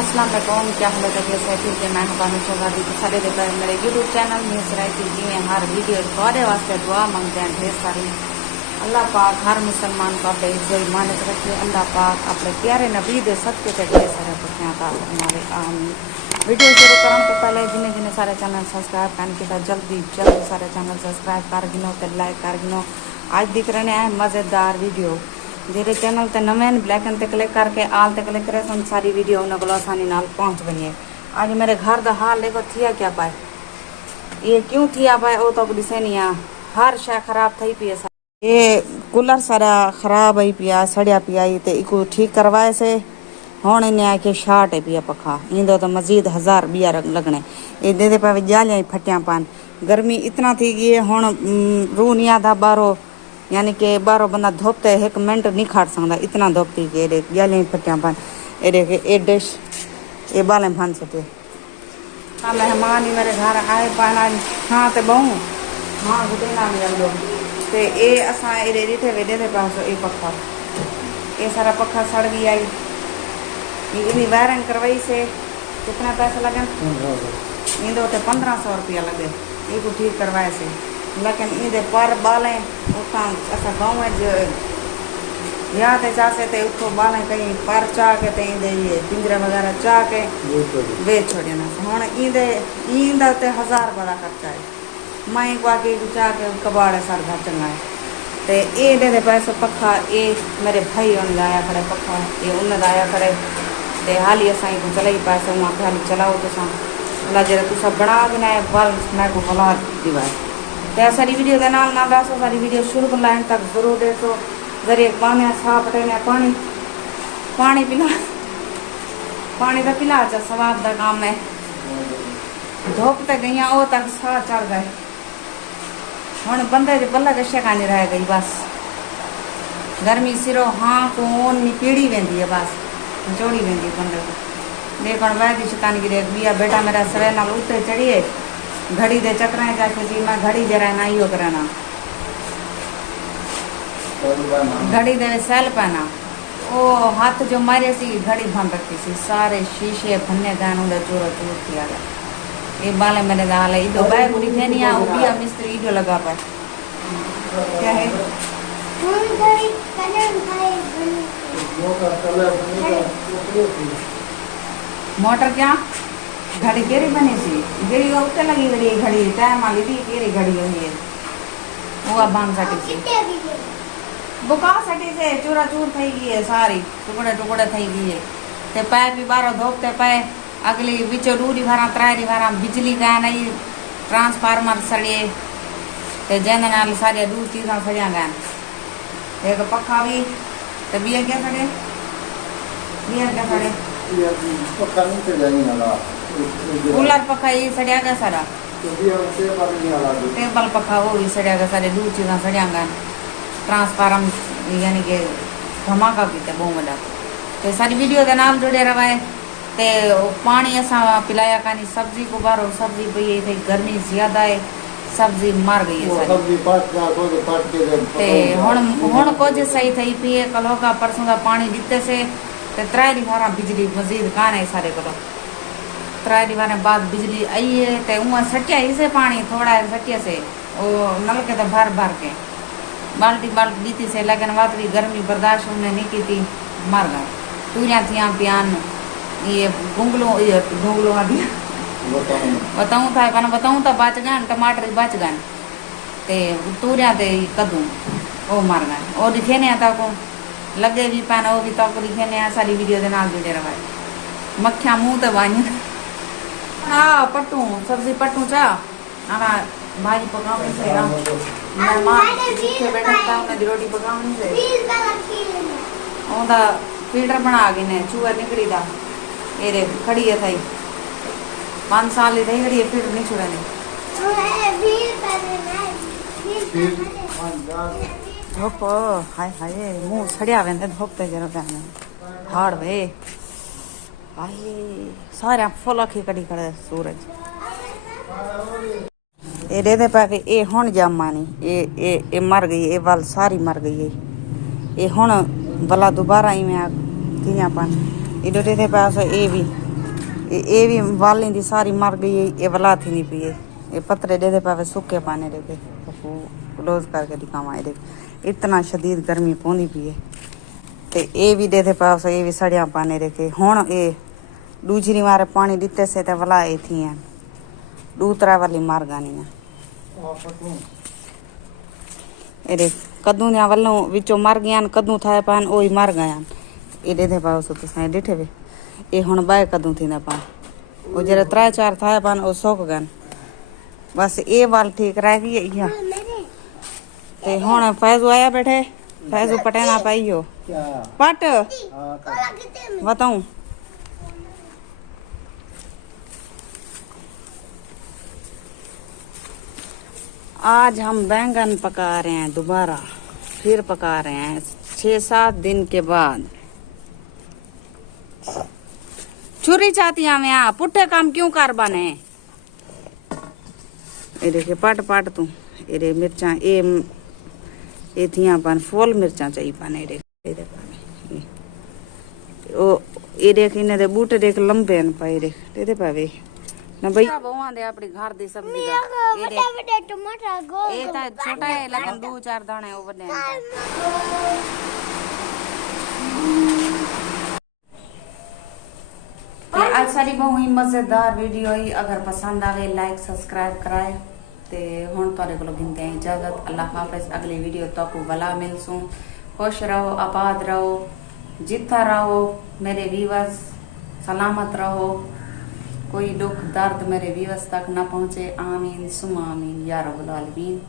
अस्सलाम वालेकुम, क्या हाल है? तबीयत है ठीक है? मैं हबानी चौधरी तो सारे देखा मेरे यूट्यूब चैनल में सराय की जी में हर वीडियो थोड़े वास्ते दुआ मांगते हैं ढेर सारी। अल्लाह पाक हर मुसलमान को अपने इज्जत मानत रखे। अल्लाह पाक अपने प्यारे नबी दे सबके ते ढेर सारे खुशियां अता फरमावे आमीन। वीडियो शुरू करने तो पहले जिन्हें जिन्हें सारे चैनल सब्सक्राइब करने के बाद जल्दी सारे चैनल सब्सक्राइब कर गिनो तो लाइक कर गिनो। आज दिख रहे हैं मज़ेदार वीडियो जेरे चैनल ते नवे ब्लैकन ते क्लिक करके आल ते क्लिक करे सन सारी वीडियो उन को आसानी नाल पहुंच वने। आज मेरे घर दा हाल देखो थिया क्या पाए, ये क्यों थिया पाए वो तो दिसे नहीं आ। हर शय खराब थी पी है। ये कूलर सारा खराब आई पिया सड़िया पिया ते इको ठीक करवाए से हुन इन्हें आके शार्ट है पिया पखा इंदो तो मजीद 1000 बिया लगने। ये दे पे जालियां फटिया पान। गर्मी इतना थी गई है हुन रू नहीं आता बारो, यानी कि बारो बंदा धोपते एक मिनट नहीं खाट सकता इतना धोपती कि एडे जालियां फटिया पान एडे के ए डिश ये बाले फान सके। हाँ मेहमान ही मेरे घर आए पाना हाँ तो बहु हाँ गुटे ना मिल लो तो ये असा एडे रिठे वेडे थे पास ये पखा ये सारा पखा सड़ गई आई। ये वायरिंग करवाई से कितना पैसा लगे? इंदो तो 1500 रुपया लगे ये को ठीक करवाए से। लेकिन इंदे पर बालें उठा ऐसा गाँव है जो यहाँ ते चासे ते उठो बालें कहीं पर चाह के ते इंदे ये पिंजरे वगैरह चाह के बेच छोड़े ना हुन इंदे इंदा ते 1000 बड़ा खर्चा है। मैं एक बाकी चाह के कबाड़े सर घर चंगा है ते ये दे पैसे पखा ये मेरे भाई उन लाया खड़े पखा ये उन लाया खड़े ते हाली असाई को चलाई पैसे वहाँ पे हाली चलाओ तो अल्लाह जरा तू सब बना देना है बल मैं को भला दिवाए तो सारी वीडियो के नाल ना दसो सारी वीडियो शुरू कर लाइन तक जरूर देखो। जरिए पानी साफ पटेने पानी पानी पिला पानी का पिला जा स्वाब का काम है। धोपते गई वो तक साह चढ़ गए हुन बंदे बल्ला कशे का नहीं रह गई बस। गर्मी सिरो हाँ कौन नी पीड़ी वेंदी है बस जोड़ी वेंदी बंदे को देख वह भी शतान गिरे बिया बेटा मेरा सवे नाल उते चढ़िए घड़ी दे चक्कर जाके जी मैं घड़ी जरा ना इो कराना घड़ी दे सैल पहना ओ हाथ जो मारे सी घड़ी भन रखी सी सारे शीशे भन्ने गान उधर चूर चूर किया गया। ये बाले मेरे दाल है इधर बैग उड़ी थे नहीं वो भी मिस्त्री इधर लगा पाए क्या है मोटर क्या घड़ी केरी बनी सी घड़ी उत्ते लगी घड़ी घड़ी टाइम वाली थी केरी घड़ी हुई है वो बांध सटी सी बुका सटी से चूरा चूर थी गई है सारी टुकड़े टुकड़े थी गई है ते पैर भी बारो धोपते पे अगली बिचो डूरी भरा त्रारी भरा बिजली का नहीं ट्रांसफार्मर सड़े ते जैन नाल सारी दूर चीज़ा सड़िया गए एक पखा भी ते बिया क्या सड़े बिया क्या सड़े कूलर पखा ये सड़िया गया सारा टेबल पखा वो भी सड़िया गया सारे दूर चीज़ा सड़िया गए ट्रांसफार्मर यानी कि धमाका किया बहुत बड़ा तो सारी वीडियो के नाम जुड़े रवाए ते पानी असा पिलाया कानी सब्जी को बारो सब्जी पई थी गर्मी ज्यादा है सब्जी मर गई है ते हुन कुछ सही थी पिए कलो का परसों का पानी दिते से ते 3 दीवारा बिजली मजीद कान है सारे को 3 दीवार बाद बिजली आई है ते उहाँ सटिया ही से पानी थोड़ा है सटिया से वो नल के तो भर भर के बाल्टी बाल्टी दी थी से लेकिन बात भी गर्मी बर्दाश्त उन्हें नहीं की थी मर गए तूरिया थी पियान ये घुंगलों बताऊँ था पर बताऊँ तो बच गए टमाटर बच गए ते तूरिया ते कद्दू वो मर गए और दिखे नहीं आता को लगे भी पैन वो भी तो दिखे नहीं सारी वीडियो के नाल जुड़े रहा मक्खियाँ मुँह तो बानी हाँ पट्टू सब्जी पट्टू चाह आना भाजी पकाऊंगी से मेहमान बैठा था उन्हें रोटी पकाऊंगी से ओंदा फिल्टर बना गए ने चूहा निकली था ये खड़ी है थी 5 साल ही थी खड़ी फिल्टर नहीं छुड़ा धूप हाय हाय मुँह सड़िया वेंदे धूपते जरा पहने हाड़ वे हाय सारे फुल अखी कड़ी खड़े सूरज ये दे पे ये हुन जामा नहीं ये मर गई ये वाल सारी मर गई है ये हुन भला दोबारा ही मैं थियां पान इधर थे पास ये भी ये भी वाली दी सारी मर गई ये वाला थी नहीं पिए ये पत्रे दे दे पावे सूखे पाने देखे रोज करके दिखावा ये इतना शदीद गर्मी पौंदी पिए ते ये भी दे दे पावे ये भी सड़िया पाने देखे हुण ये दूसरी मारे पानी दिते से ते वाला ये थी है दूसरा वाली मार गानी है ये कद्दू ने वालों विचों मर गया कद्दू था पान ओ ही मर गया ये दे दे पावे सो तुसां डिठे वे ये हुण बाय कद्दू थी ना पान वो जरा 3-4 था पान ओ सोक गन बस ये वाल ठीक रह गई है ते हुण फैजू आया बैठे फैजू पटेना पाइयो पट बताऊं आज हम बैंगन पका रहे हैं दोबारा फिर पका रहे हैं 6-7 दिन के बाद छुरी चाहती हमें यहाँ पुट्ठे काम क्यों कर बने ये देखिए पट पट तू ये मिर्चा ये थी अपन फूल मिर्चा चाहिए पाने ओ ये देख इन्हें दे बूटे देख लंबे न पाए देख दे पावे ना भैया बहुआ दे अपनी घर दी सब्जी का ये देख टमाटर ये ता छोटा है लेकिन 2-4 दाने ओवर ने आज सारी बहुत ही मजेदार वीडियो ही अगर पसंद आवे लाइक सब्सक्राइब कराए ते हुण तुहाडे कोलों गिनते हैं इजाजत अल्लाह हाफिज अगली वीडियो तक भला मिलसूं खुश रहो आबाद रहो जिता रहो मेरे व्यूअर्स सलामत रहो कोई दुख दर्द मेरे व्यूअर्स तक ना पहुंचे आमीन सुमा आमीन या रब्बुल आलमीन।